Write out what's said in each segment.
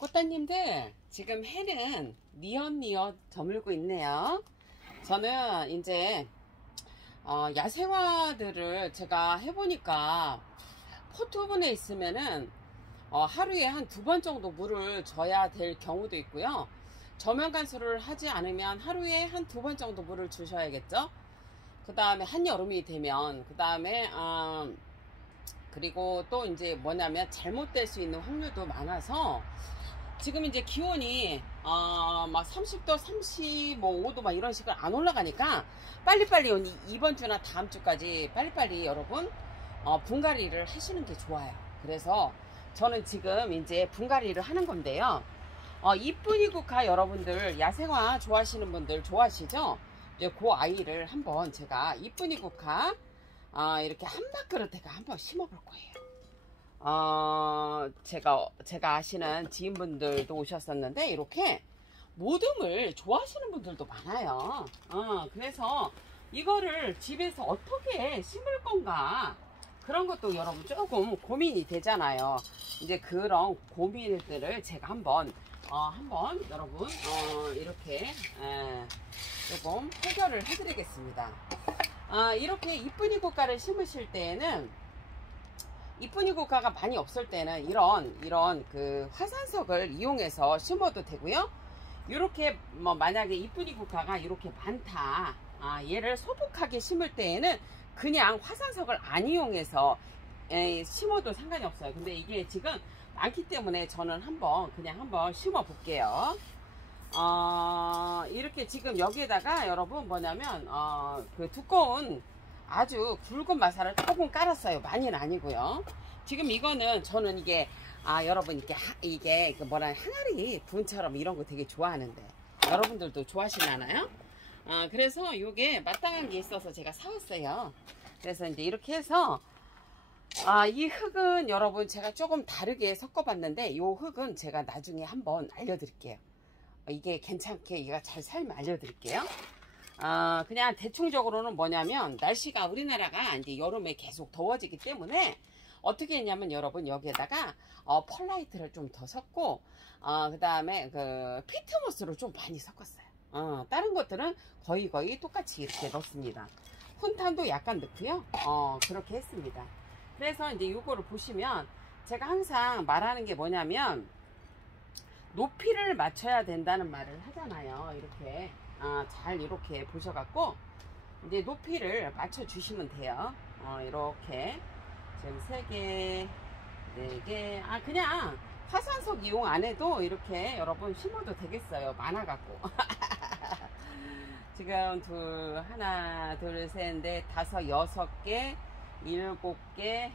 꽃다님들, 지금 해는 뉘엿뉘엿 저물고 있네요. 저는 이제 야생화들을 제가 해보니까 포트분에 있으면은 하루에 한 2번 정도 물을 줘야 될 경우도 있고요. 저면 관수를 하지 않으면 하루에 한 2번 정도 물을 주셔야겠죠. 그 다음에 한여름이 되면, 그 다음에 그리고 또 이제 뭐냐면 잘못될 수 있는 확률도 많아서, 지금 이제 기온이 막 30도 35도 막 이런 식으로 안 올라가니까 빨리빨리 이번 주나 다음 주까지 빨리빨리 여러분 분갈이를 하시는 게 좋아요. 그래서 저는 지금 이제 분갈이를 하는 건데요. 이쁜이국화 여러분들 야생화 좋아하시는 분들 좋아하시죠? 이제 그 아이를 한번 제가 이쁜이국화 이렇게 한 밥그릇에가 한번 심어 볼 거예요. 제가 아시는 지인분들도 오셨었는데 이렇게 모듬을 좋아하시는 분들도 많아요. 그래서 이거를 집에서 어떻게 심을 건가 그런 것도 여러분 조금 고민이 되잖아요. 이제 그런 고민들을 제가 한번 여러분 이렇게 조금 해결을 해드리겠습니다. 이렇게 이쁜이국화를 심으실 때에는 이쁜이국화가 많이 없을 때는 이런 그 화산석을 이용해서 심어도 되고요. 이렇게 뭐 만약에 이쁜이국화가 이렇게 많다, 얘를 소복하게 심을 때에는 그냥 화산석을 안 이용해서 심어도 상관이 없어요. 근데 이게 지금 많기 때문에 저는 그냥 한번 심어 볼게요. 이렇게 지금 여기에다가 여러분 뭐냐면 그 두꺼운 아주 굵은 마사를 조금 깔았어요. 많이는 아니고요. 지금 이거는 저는 이게 여러분 이게 그 뭐라 항아리 분처럼 이런 거 되게 좋아하는데 여러분들도 좋아하시나요? 그래서 이게 마땅한 게 있어서 제가 사왔어요. 그래서 이제 이렇게 해서 이 흙은 여러분 제가 조금 다르게 섞어봤는데 이 흙은 제가 나중에 한번 알려드릴게요. 이게 괜찮게 얘가 잘 살면 알려드릴게요. 그냥 대충적으로는 뭐냐면 날씨가 우리나라가 이제 여름에 계속 더워지기 때문에 어떻게 했냐면 여러분 여기에다가 펄라이트를 좀 더 섞고 그 다음에 그 피트모스를 좀 많이 섞었어요. 다른 것들은 거의 똑같이 이렇게 넣습니다. 훈탄도 약간 넣고요. 그렇게 했습니다. 그래서 이제 이거를 보시면 제가 항상 말하는 게 뭐냐면 높이를 맞춰야 된다는 말을 하잖아요. 이렇게 잘 이렇게 보셔갖고 이제 높이를 맞춰 주시면 돼요. 이렇게 지금 3개 4개 그냥 화산석 이용 안 해도 이렇게 여러분 심어도 되겠어요. 많아갖고 지금 하나 둘 셋 넷 다섯 6개 7개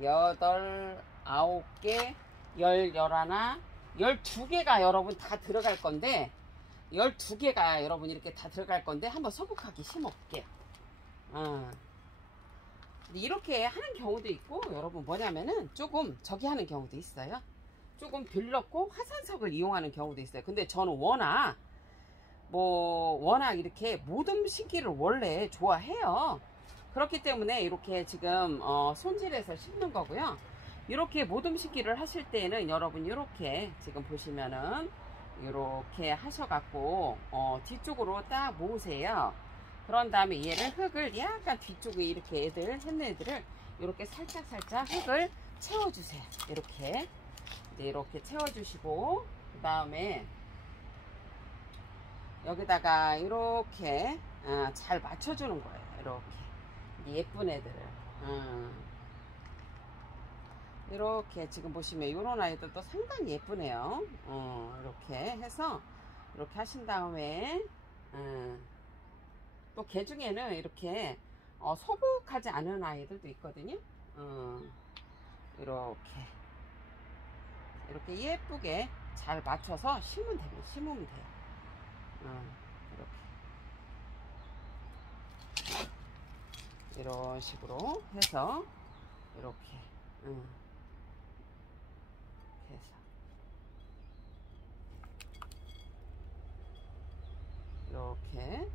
8 9개 11 12개가 여러분 다 들어갈 건데 12개가 여러분 이렇게 다 들어갈 건데 한번 소복하게 심어 볼게요. 이렇게 하는 경우도 있고 여러분 뭐냐면은 조금 저기 하는 경우도 있어요. 조금 들렀고 화산석을 이용하는 경우도 있어요. 근데 저는 워낙 이렇게 모듬 심기를 원래 좋아해요. 그렇기 때문에 이렇게 지금 손질해서 심는 거고요. 이렇게 모듬 심기를 하실 때는 여러분 이렇게 지금 보시면은 이렇게 하셔갖고 뒤쪽으로 딱 모으세요. 그런 다음에 얘를 흙을 약간 뒤쪽에 이렇게 얘네들을 이렇게 살짝 흙을 채워주세요. 이렇게 채워주시고 그 다음에 여기다가 이렇게 잘 맞춰주는 거예요. 이렇게 예쁜 애들을 이렇게 지금 보시면 이런 아이들도 상당히 예쁘네요. 이렇게 해서 이렇게 하신 다음에 또 개 중에는 이렇게 소복하지 않은 아이들도 있거든요. 이렇게 예쁘게 잘 맞춰서 심으면 돼요. 이런 식으로 해서 이렇게 해서 이렇게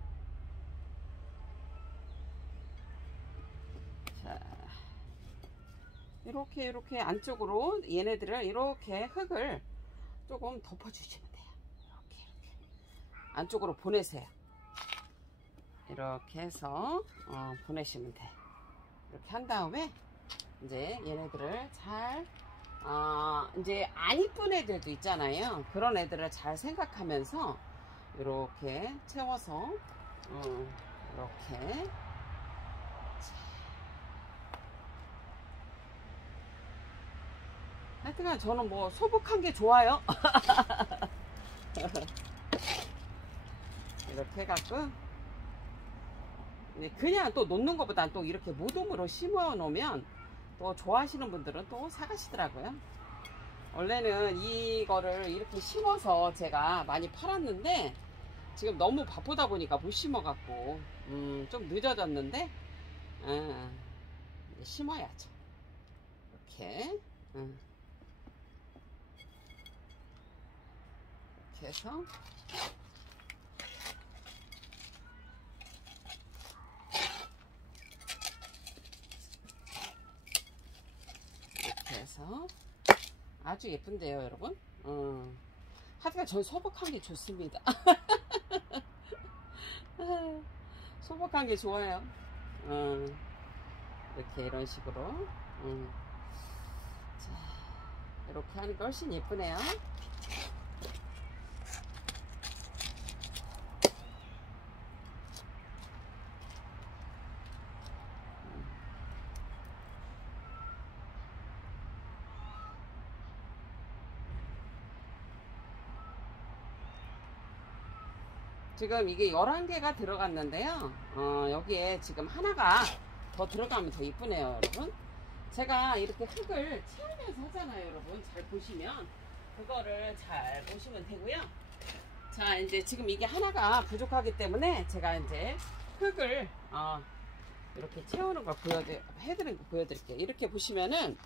자 이렇게 안쪽으로 얘네들을 이렇게 흙을 조금 덮어주시면 돼요. 이렇게 안쪽으로 보내세요. 이렇게 해서 보내시면 돼. 이렇게 한 다음에 이제 얘네들을 잘 이제 안 이쁜 애들도 있잖아요. 그런 애들을 잘 생각하면서 이렇게 채워서 이렇게 하여튼간 저는 뭐 소복한 게 좋아요. 이렇게 해갖고 그냥 또 놓는 것보단 또 이렇게 모둠으로 심어 놓으면 또 좋아하시는 분들은 또 사가시더라고요. 원래는 이거를 이렇게 심어서 제가 많이 팔았는데 지금 너무 바쁘다 보니까 못 심어갖고 좀 늦어졌는데 이제 심어야죠. 이렇게 이렇게 해서 이렇게 해서 아주 예쁜데요, 여러분. 하여튼 전 소복한 게 좋습니다. 소복한 게 좋아요. 이렇게 이런 식으로 자, 이렇게 하니까 훨씬 예쁘네요. 지금 이게 11개가 들어갔는데요. 여기에 지금 하나가 더 들어가면 더 이쁘네요, 여러분. 제가 이렇게 흙을 채우면서 하잖아요, 여러분. 잘 보시면 그거를 잘 보시면 되고요. 자, 이제 지금 이게 하나가 부족하기 때문에 제가 이제 흙을 이렇게 채우는 걸 해드리는 거 보여드릴게요. 이렇게 보시면은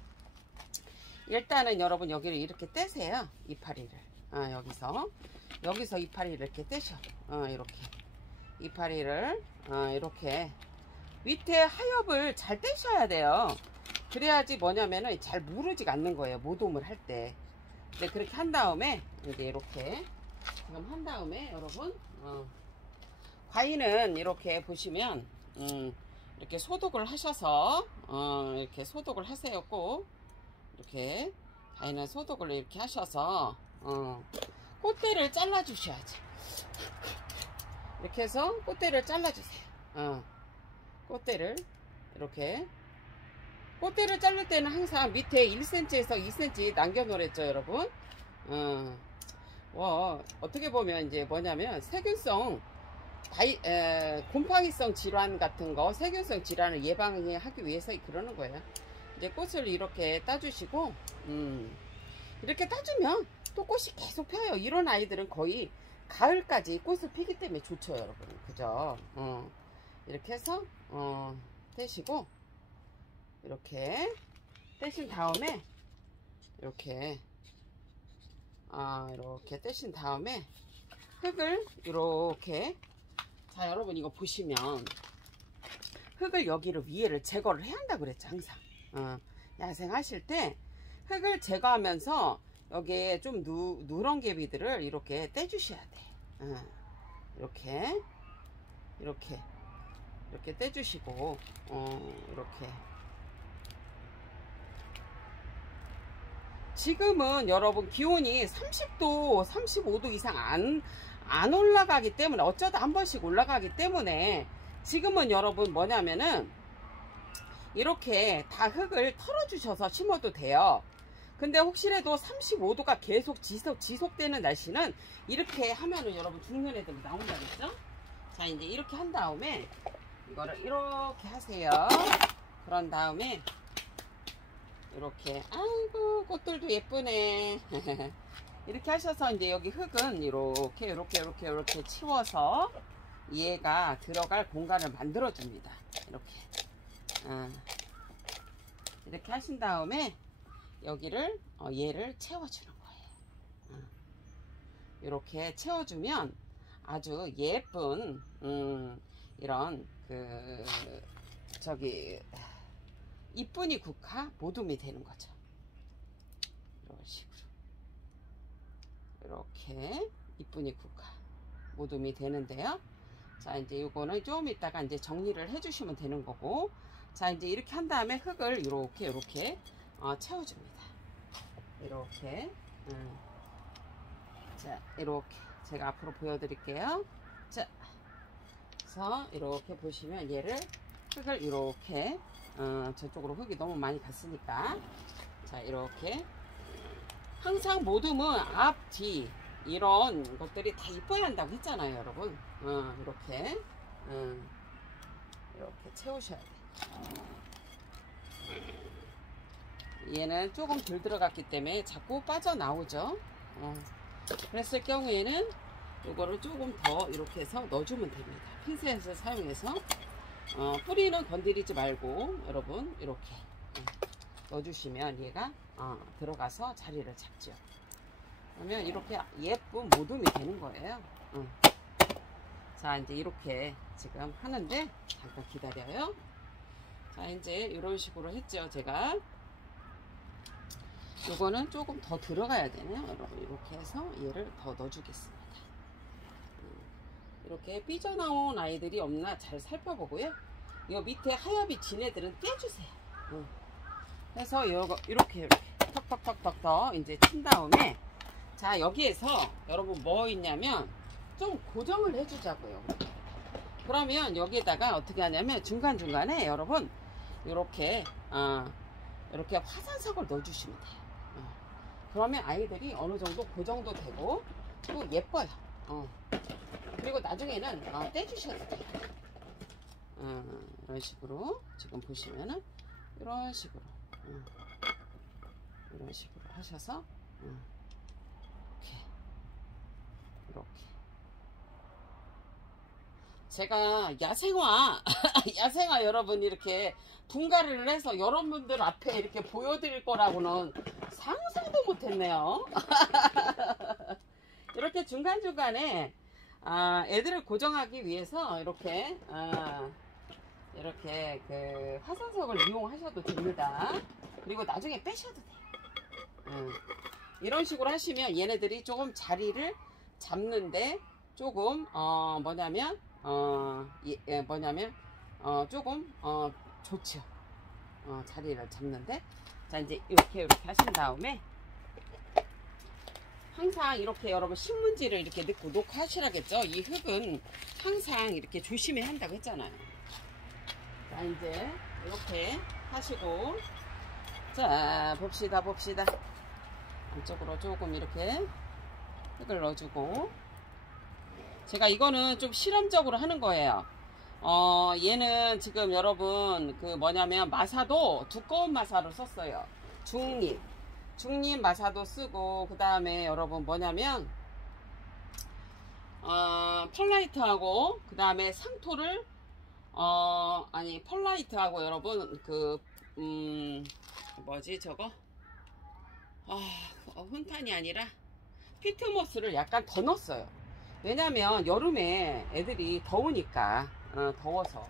일단은 여러분 여기를 이렇게 떼세요. 이파리를 여기서 이파리를 이렇게 떼셔. 이렇게 이파리를 이렇게 밑에 하엽을 잘 떼셔야 돼요. 그래야지 뭐냐면은 잘 무르지가 않는 거예요, 모둠을 할 때. 근데 그렇게 한 다음에 이제 이렇게 지금 한 다음에 여러분 과일은 이렇게 보시면 이렇게 소독을 하셔서 이렇게 소독을 하세요. 꼭 이렇게 과일은 소독을 이렇게 하셔서 꽃대를 잘라 주셔야죠. 이렇게 해서 꽃대를 잘라 주세요. 꽃대를 이렇게 꽃대를 자를 때는 항상 밑에 1cm에서 2cm 남겨 놓으랬죠, 여러분. 어떻게 보면 이제 뭐냐면 세균성 곰팡이성 질환 같은 거, 세균성 질환을 예방하기 위해서 그러는 거예요. 이제 꽃을 이렇게 따주시고 이렇게 따주면 또 꽃이 계속 펴요. 이런 아이들은 거의 가을까지 꽃을 피기 때문에 좋죠, 여러분. 그죠? 이렇게 해서 떼시고 이렇게 떼신 다음에 이렇게 이렇게 떼신 다음에 흙을 이렇게, 자 여러분 이거 보시면 흙을 여기를 위에를 제거를 해야 한다고 그랬죠. 항상 야생하실 때 흙을 제거하면서 여기에 좀 누런 개비들을 이렇게 떼주셔야 돼. 이렇게 떼주시고 이렇게 지금은 여러분 기온이 30도 35도 이상 안 올라가기 때문에, 어쩌다 한 번씩 올라가기 때문에 지금은 여러분 뭐냐면은 이렇게 다 흙을 털어 주셔서 심어도 돼요. 근데 혹시라도 35도가 계속 지속되는 날씨는 이렇게 하면은 여러분 죽는 애들 나온다겠죠? 자, 이제 이렇게 한 다음에 이거를 이렇게 하세요. 그런 다음에 이렇게, 아이고 꽃들도 예쁘네. 이렇게 하셔서 이제 여기 흙은 이렇게 치워서 얘가 들어갈 공간을 만들어 줍니다. 이렇게 하신 다음에 여기를 얘를 채워주는 거예요. 이렇게 채워주면 아주 예쁜 이런 이쁜이 국화 모둠이 되는 거죠. 이런 식으로 이렇게 이쁜이 국화 모둠이 되는데요. 자, 이제 요거는 좀 이따가 이제 정리를 해 주시면 되는 거고, 자, 이제 이렇게 한 다음에 흙을 이렇게 채워줍니다. 이렇게. 자, 이렇게 제가 앞으로 보여드릴게요. 자, 그래서 이렇게 보시면 얘를 흙을 이렇게 저쪽으로 흙이 너무 많이 갔으니까, 자, 이렇게 항상 모둠은 앞, 뒤 이런 것들이 다 이뻐야 한다고 했잖아요, 여러분. 이렇게 이렇게 채우셔야 돼요. 얘는 조금 덜 들어갔기 때문에 자꾸 빠져나오죠. 그랬을 경우에는 이거를 조금 더 이렇게 해서 넣어주면 됩니다. 핀셋을 사용해서 뿌리는 건드리지 말고 여러분 이렇게 넣어주시면 얘가 들어가서 자리를 잡죠. 그러면 이렇게 예쁜 모둠이 되는 거예요. 자, 이제 이렇게 지금 하는데 잠깐 기다려요. 자, 이제 이런 식으로 했죠. 제가 요거는 조금 더 들어가야 되네요, 여러분. 이렇게 해서 얘를 더 넣어주겠습니다. 이렇게 삐져나온 아이들이 없나 잘 살펴보고요. 이 밑에 하엽이 진 애들은 떼주세요. 그래서 이렇게 턱턱턱턱 이제 친 다음에, 자, 여기에서 여러분 뭐 있냐면 좀 고정을 해주자고요. 그러면 여기에다가 어떻게 하냐면 중간중간에 여러분 이렇게 이렇게 화산석을 넣어주시면 돼요. 그러면 아이들이 어느 정도 고정도 되고 또 예뻐요. 그리고 나중에는 떼주셔도 돼요. 이런 식으로 지금 보시면은 이런 식으로 하셔서 이렇게 제가 야생화 야생화 여러분 이렇게 분갈이를 해서 여러분들 앞에 이렇게 보여드릴 거라고는 상상도 못했네요. 이렇게 중간중간에 애들을 고정하기 위해서 이렇게 그 화산석을 이용하셔도 됩니다. 그리고 나중에 빼셔도 돼요. 이런 식으로 하시면 얘네들이 조금 자리를 잡는데 조금 조금 좋죠. 자리를 잡는데. 자, 이제 이렇게 하신 다음에 항상 이렇게 여러분 신문지를 이렇게 넣고 녹화하시라겠죠. 이 흙은 항상 이렇게 조심해야 한다고 했잖아요. 자, 이제 이렇게 하시고, 자, 봅시다. 안쪽으로 조금 이렇게 흙을 넣어주고, 제가 이거는 좀 실험적으로 하는 거예요. 얘는 지금 여러분 마사도 두꺼운 마사로 썼어요. 중립 마사도 쓰고, 그 다음에 여러분 펄라이트하고 그 다음에 상토를 펄라이트하고 여러분 훈탄이 아니라 피트모스를 약간 더 넣었어요. 왜냐면 여름에 애들이 더우니까 더워서.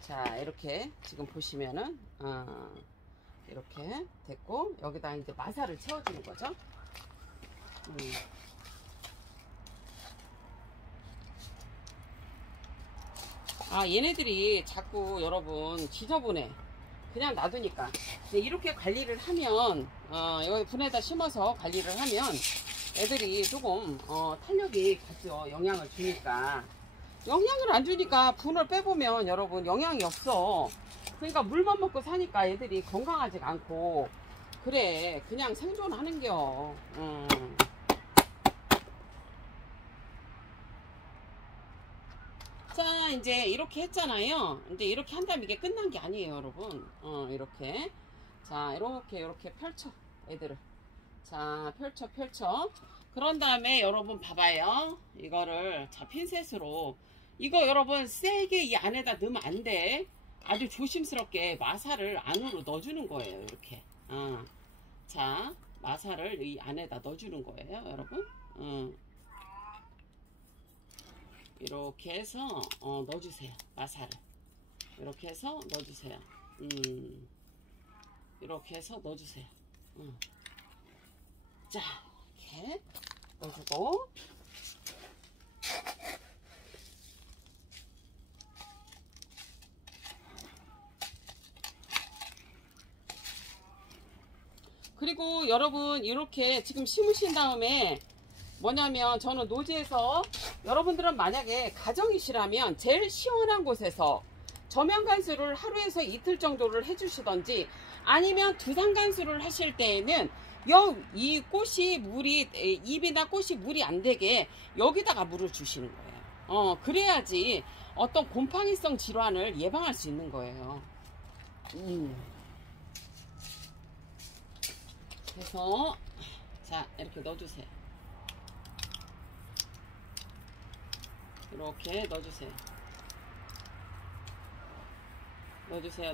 자, 이렇게 지금 보시면은 이렇게 됐고, 여기다 이제 마사를 채워주는 거죠. 얘네들이 자꾸 여러분 지저분해. 그냥 놔두니까. 이렇게 관리를 하면 여기 분에다 심어서 관리를 하면 애들이 조금 탄력이 가죠. 영양을 주니까. 영양을 안 주니까 분을 빼보면 여러분 영양이 없어. 그러니까 물만 먹고 사니까 애들이 건강하지가 않고 그래. 그냥 생존하는겨. 자, 이제 이렇게 했잖아요. 이제 이렇게 한다면 이게 끝난 게 아니에요, 여러분. 이렇게. 자, 이렇게 펼쳐, 애들을. 자, 펼쳐. 그런 다음에 여러분 봐봐요. 이거를, 자, 핀셋으로. 이거 여러분 세게 이 안에다 넣으면 안 돼. 아주 조심스럽게 마사를 안으로 넣어주는 거예요, 이렇게. 자, 마사를 이 안에다 넣어주는 거예요, 여러분. 이렇게 해서 넣어주세요. 마사를 이렇게 해서 넣어주세요. 이렇게 해서 넣어주세요. 자, 이렇게 넣어주고, 그리고 여러분 이렇게 지금 심으신 다음에 뭐냐면, 저는 노지에서 여러분들은 만약에 가정이시라면 제일 시원한 곳에서 저면 간수를 하루에서 이틀 정도를 해주시던지, 아니면 두상 간수를 하실 때에는 이 꽃이 물이, 잎이나 꽃이 물이 안 되게 여기다가 물을 주시는 거예요. 그래야지 어떤 곰팡이성 질환을 예방할 수 있는 거예요. 그래서 자, 이렇게 넣어주세요. 이렇게 넣어주세요. 넣어주세요.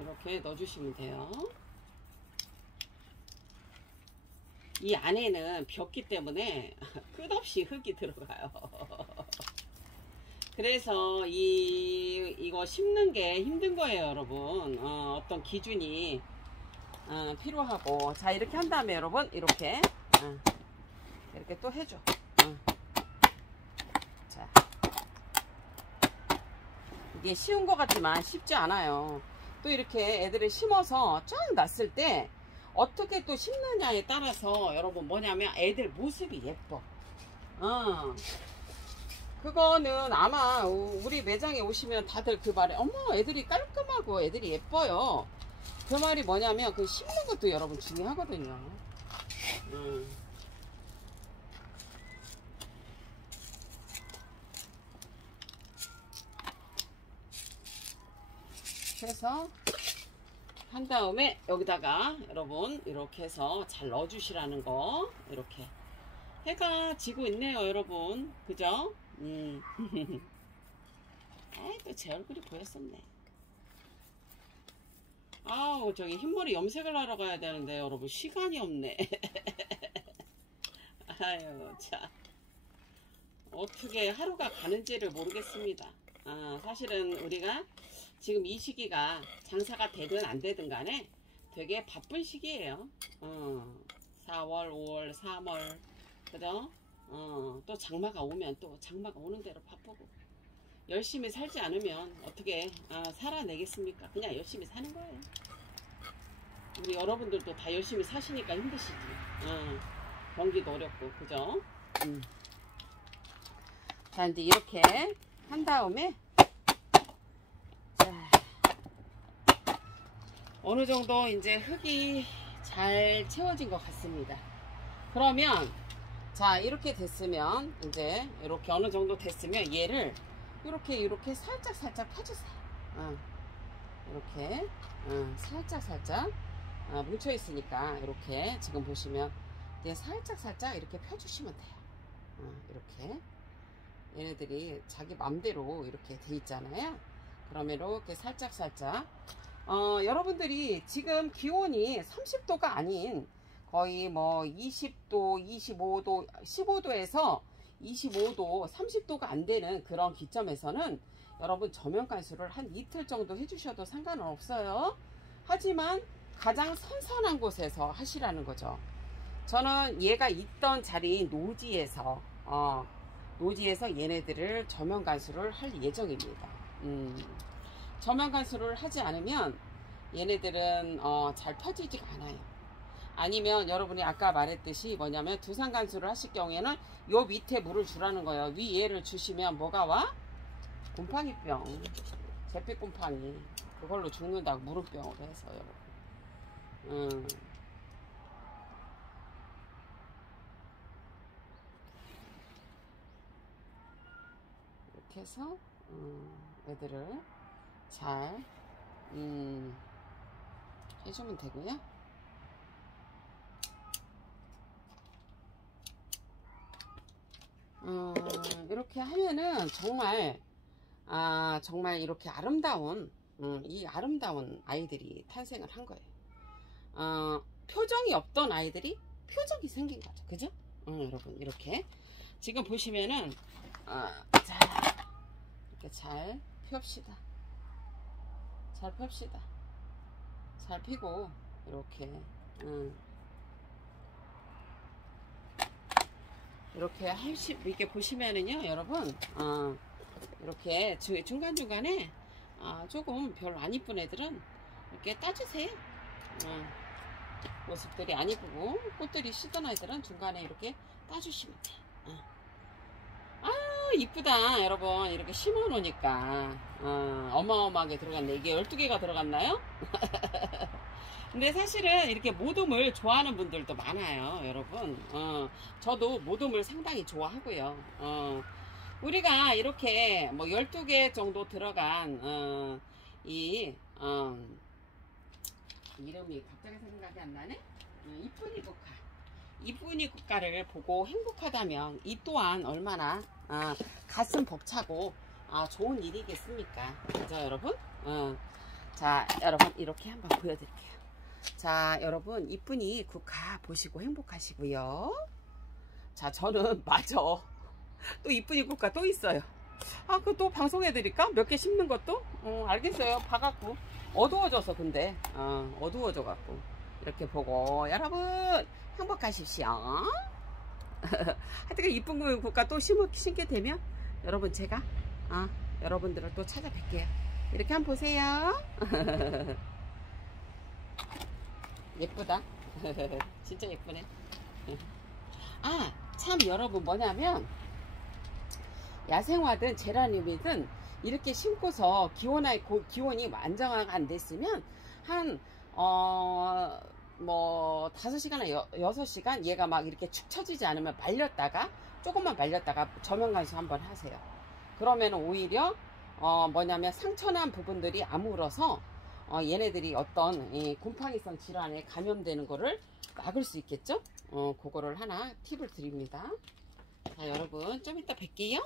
이렇게 넣어주시면 돼요. 이 안에는 벽기 때문에 끝없이 흙이 들어가요. 그래서 이거 심는 게 힘든 거예요, 여러분. 어떤 기준이 필요하고. 자, 이렇게 한 다음에 여러분 이렇게 또 해줘. 자, 이게 쉬운 것 같지만 쉽지 않아요. 또 이렇게 애들을 심어서 쫙 났을 때 어떻게 또 심느냐에 따라서 여러분 뭐냐면 애들 모습이 예뻐. 그거는 아마 우리 매장에 오시면 다들 그 말에, 어머 애들이 깔끔하고 애들이 예뻐요. 그 말이 뭐냐면 그 심는 것도 여러분 중요하거든요. 그래서 한 다음에 여기다가 여러분 이렇게 해서 잘 넣어 주시라는 거. 이렇게 해가 지고 있네요, 여러분. 그죠? 또 제 얼굴이 보였었네. 아우, 저기 흰머리 염색을 하러 가야 되는데 여러분 시간이 없네. 아유, 자, 어떻게 하루가 가는지를 모르겠습니다. 사실은 우리가 지금 이 시기가 장사가 되든 안 되든 간에 되게 바쁜 시기예요. 4월, 5월, 3월, 그죠? 또 장마가 오면 또 장마가 오는 대로 바쁘고, 열심히 살지 않으면 어떻게 살아내겠습니까? 그냥 열심히 사는 거예요. 우리 여러분들도 다 열심히 사시니까 힘드시지. 경기도 어렵고, 그죠? 자, 이제 이렇게 한 다음에, 자, 어느 정도 이제 흙이 잘 채워진 것 같습니다. 그러면 자, 이렇게 됐으면, 이제 이렇게 어느 정도 됐으면 얘를 이렇게 살짝 펴주세요. 이렇게 살짝 뭉쳐 있으니까 이렇게 지금 보시면 이제 살짝 이렇게 펴주시면 돼요. 이렇게 얘네들이 자기 맘대로 이렇게 돼 있잖아요. 그러면 이렇게 살짝 여러분들이 지금 기온이 30도가 아닌 거의 뭐 20도, 25도, 15도에서 25도, 30도가 안 되는 그런 기점에서는 여러분 저면 간수를 한 이틀 정도 해주셔도 상관은 없어요. 하지만 가장 선선한 곳에서 하시라는 거죠. 저는 얘가 있던 자리인 노지에서 얘네들을 저면 간수를 할 예정입니다. 저면 간수를 하지 않으면 얘네들은 잘 펴지지가 않아요. 아니면 여러분이 아까 말했듯이 뭐냐면 두상 간수를 하실 경우에는 요 밑에 물을 주라는 거예요. 위 얘를 주시면 뭐가 와? 곰팡이병, 잿빛 곰팡이, 그걸로 죽는다고, 무릎병으로 해서 여러분. 이렇게 해서 애들을 잘 해주면 되고요. 이렇게 하면은 정말 이렇게 아름다운 이 아름다운 아이들이 탄생을 한 거예요. 표정이 없던 아이들이 표정이 생긴 거죠. 그죠? 여러분 이렇게 지금 보시면은 자, 이렇게 잘 펴시다. 잘 펴시다. 잘 피고 이렇게 이렇게 이렇게 보시면은요, 여러분, 이렇게 중간중간에 조금 별로 안 이쁜 애들은 이렇게 따주세요. 모습들이 안 이쁘고 꽃들이 시든 애들은 중간에 이렇게 따주시면 돼요. 이쁘다 여러분. 이렇게 심어 놓으니까 어마어마하게 들어갔네. 이게 12개가 들어갔나요? 근데 사실은 이렇게 모둠을 좋아하는 분들도 많아요, 여러분. 저도 모둠을 상당히 좋아하고요. 우리가 이렇게 뭐 12개 정도 들어간 이름이 갑자기 생각이 안 나네. 이쁜이 국화. 이쁜이 국화를 보고 행복하다면 이 또한 얼마나 가슴 벅차고 좋은 일이겠습니까? 그죠, 여러분? 자, 여러분 이렇게 한번 보여드릴게요. 자, 여러분 이쁜이 국화 보시고 행복하시고요. 자, 저는 맞아. 또 이쁜이 국화 또 있어요. 그거 또 방송해드릴까? 몇 개 심는 것도? 알겠어요. 봐갖고 어두워져서. 근데 어두워져 갖고 이렇게 보고 여러분 행복하십시오. 하여튼 이쁜 국화 또 심게 되면 여러분 제가 여러분들을 또 찾아뵐게요. 이렇게 한번 보세요. 예쁘다. 진짜 예쁘네. 참 여러분 뭐냐면 야생화든 제라늄이든 이렇게 심고서 기온이 안정화가 안 됐으면 한 뭐 5시간이나 6시간 얘가 막 이렇게 축 처지지 않으면 말렸다가 조금만 말렸다가 저면 간수 한번 하세요. 그러면 오히려 뭐냐면 상처난 부분들이 아물어서 얘네들이 어떤 곰팡이성 질환에 감염되는 거를 막을 수 있겠죠. 그거를 하나 팁을 드립니다. 자, 여러분 좀 이따 뵐게요.